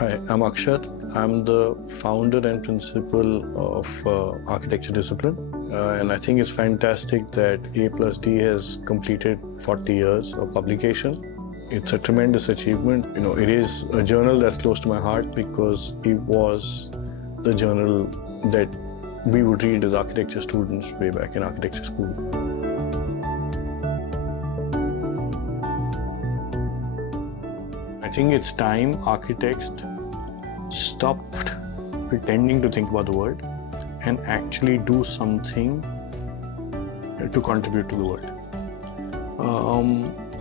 Hi, I'm Akshat. I'm the founder and principal of Architecture Discipline. And I think it's fantastic that A+D has completed 40 years of publication. It's a tremendous achievement. It is a journal that's close to my heart because it was the journal that we would read as architecture students way back in architecture school. I think it's time architects stopped pretending to think about the world and actually do something to contribute to the world.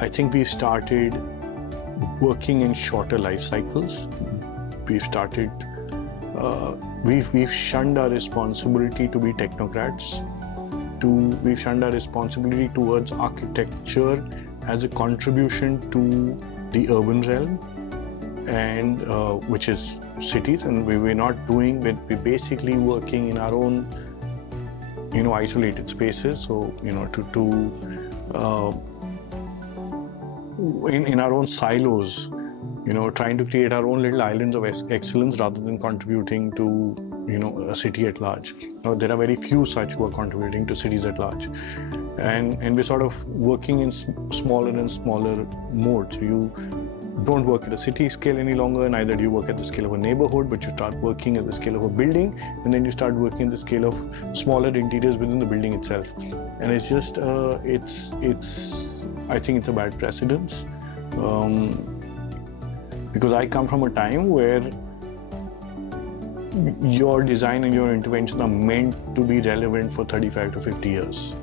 I think we started working in shorter life cycles. We've shunned our responsibility to be technocrats. We've shunned our responsibility towards architecture as a contribution to the urban realm, and which is cities, and we're basically working in our own, isolated spaces. So, in our own silos, trying to create our own little islands of excellence rather than contributing to, a city at large. There are very few such who are contributing to cities at large. And we're sort of working in smaller and smaller modes. So you don't work at a city scale any longer, neither do you work at the scale of a neighborhood, but you start working at the scale of a building, and then you start working at the scale of smaller interiors within the building itself. And it's just, I think it's a bad precedence. Because I come from a time where your design and your interventions are meant to be relevant for 35 to 50 years,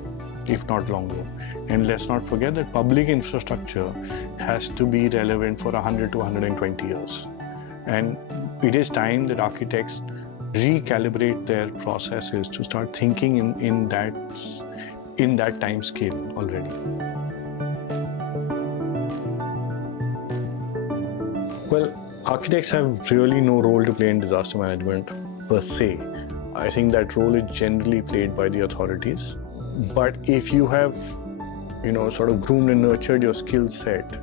if not longer. And let's not forget that public infrastructure has to be relevant for 100 to 120 years. And it is time that architects recalibrate their processes to start thinking in that time scale already. Well, architects have really no role to play in disaster management per se. I think that role is generally played by the authorities. But if you have, sort of groomed and nurtured your skill set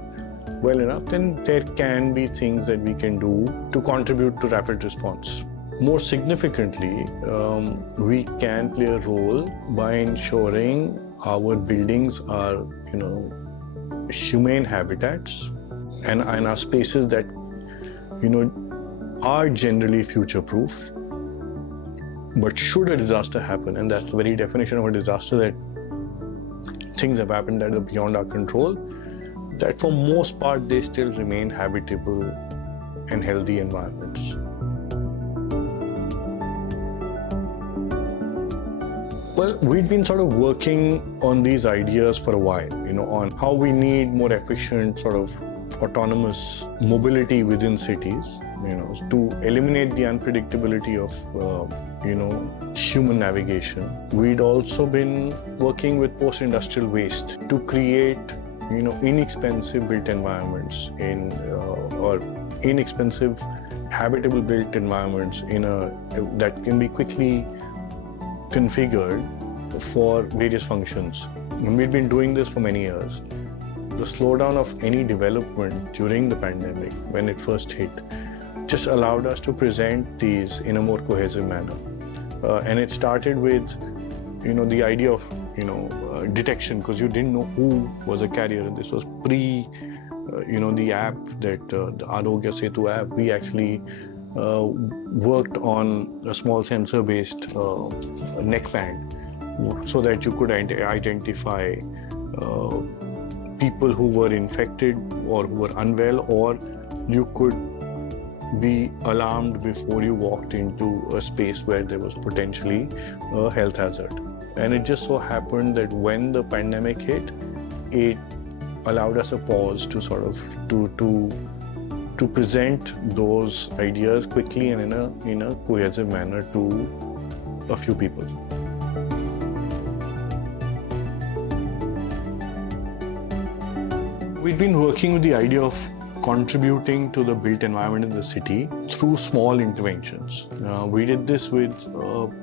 well enough, then there can be things that we can do to contribute to rapid response. More significantly, we can play a role by ensuring our buildings are, humane habitats and are spaces that, are generally future-proof. But should a disaster happen, and that's the very definition of a disaster, that things have happened that are beyond our control, that for most part they still remain habitable and healthy environments. Well, we've been sort of working on these ideas for a while, on how we need more efficient sort of autonomous mobility within cities, to eliminate the unpredictability of human navigation. We'd also been working with post-industrial waste to create, inexpensive built environments or inexpensive habitable built environments that can be quickly configured for various functions. And we've been doing this for many years. The slowdown of any development during the pandemic, when it first hit, just allowed us to present these in a more cohesive manner. And it started with, the idea of, detection, because you didn't know who was a carrier. And this was pre, the app that, the Arogya Setu app, we actually worked on a small sensor-based neckband so that you could identify people who were infected or who were unwell, or you could be alarmed before you walked into a space where there was potentially a health hazard. And it just so happened that when the pandemic hit, it allowed us a pause to sort of to present those ideas quickly and in a cohesive manner to a few people. We've been working with the idea of contributing to the built environment in the city through small interventions. We did this with,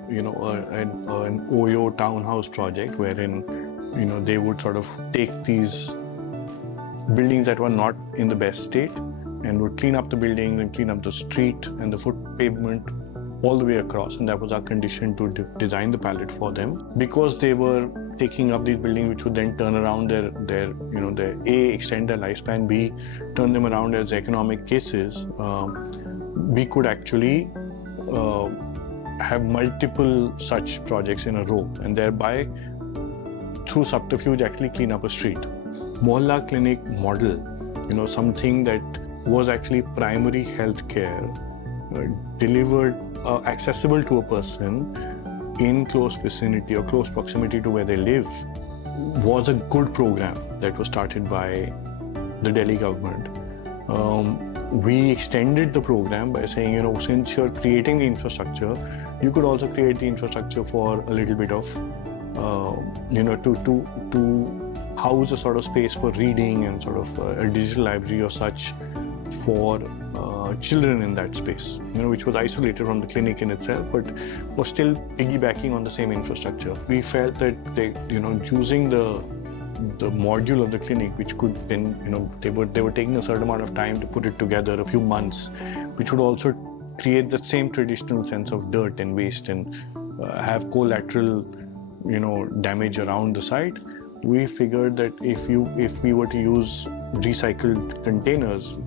an Oyo townhouse project wherein, they would sort of take these buildings that were not in the best state and would clean up the buildings and clean up the street and the foot pavement all the way across, and that was our condition to design the palette for them. Because they were taking up these buildings which would then turn around their A, extend their lifespan, B, turn them around as economic cases, we could actually have multiple such projects in a row, and thereby through subterfuge actually clean up a street. Mohalla clinic model, something that was actually primary health care delivered accessible to a person in close vicinity or close proximity to where they live, was a good program that was started by the Delhi government. We extended the program by saying, since you're creating the infrastructure, you could also create the infrastructure for a little bit of, to house a sort of space for reading and sort of a digital library or such for children in that space, which was isolated from the clinic in itself, but was still piggybacking on the same infrastructure. We felt that using the module of the clinic, which could then, they were taking a certain amount of time to put it together, a few months, which would also create the same traditional sense of dirt and waste and have collateral, damage around the site. We figured that if we were to use recycled containers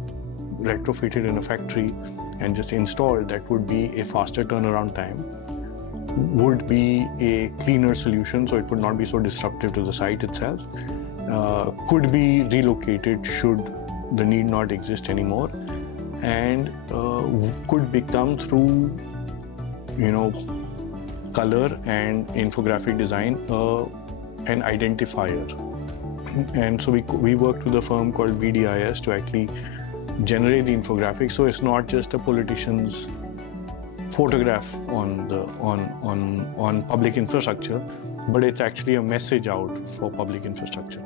retrofitted in a factory and just installed, that would be a faster turnaround time, would be a cleaner solution, so it would not be so disruptive to the site itself, could be relocated should the need not exist anymore, and could become through color and infographic design an identifier. And so we worked with a firm called VDIS to actually generate the infographic, so it's not just a politician's photograph on public infrastructure, but it's actually a message out for public infrastructure.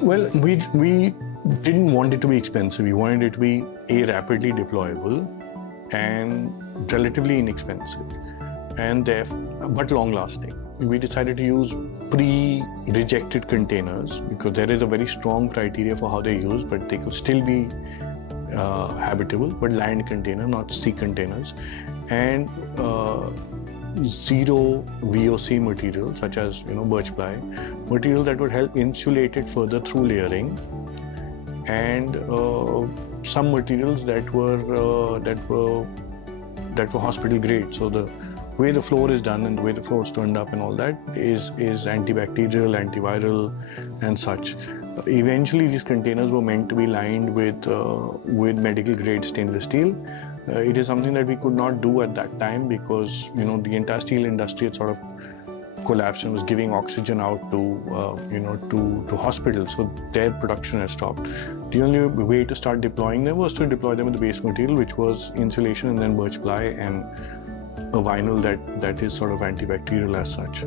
Well, we didn't want it to be expensive. We wanted it to be rapidly deployable and relatively inexpensive, but long-lasting. We decided to use pre-rejected containers because there is a very strong criteria for how they're used, but they could still be habitable, but land container, not sea containers, and zero VOC material such as birch ply, material that would help insulate it further through layering, and some materials that were hospital grade. So the way the floor is done and the way the floor is turned up and all that is antibacterial, antiviral, and such. Eventually, these containers were meant to be lined with medical grade stainless steel. It is something that we could not do at that time because the entire steel industry had sort of collapsed and was giving oxygen out to hospitals, so their production has stopped. The only way to start deploying them was to deploy them with the base material, which was insulation and then birch ply and a vinyl that is sort of antibacterial as such.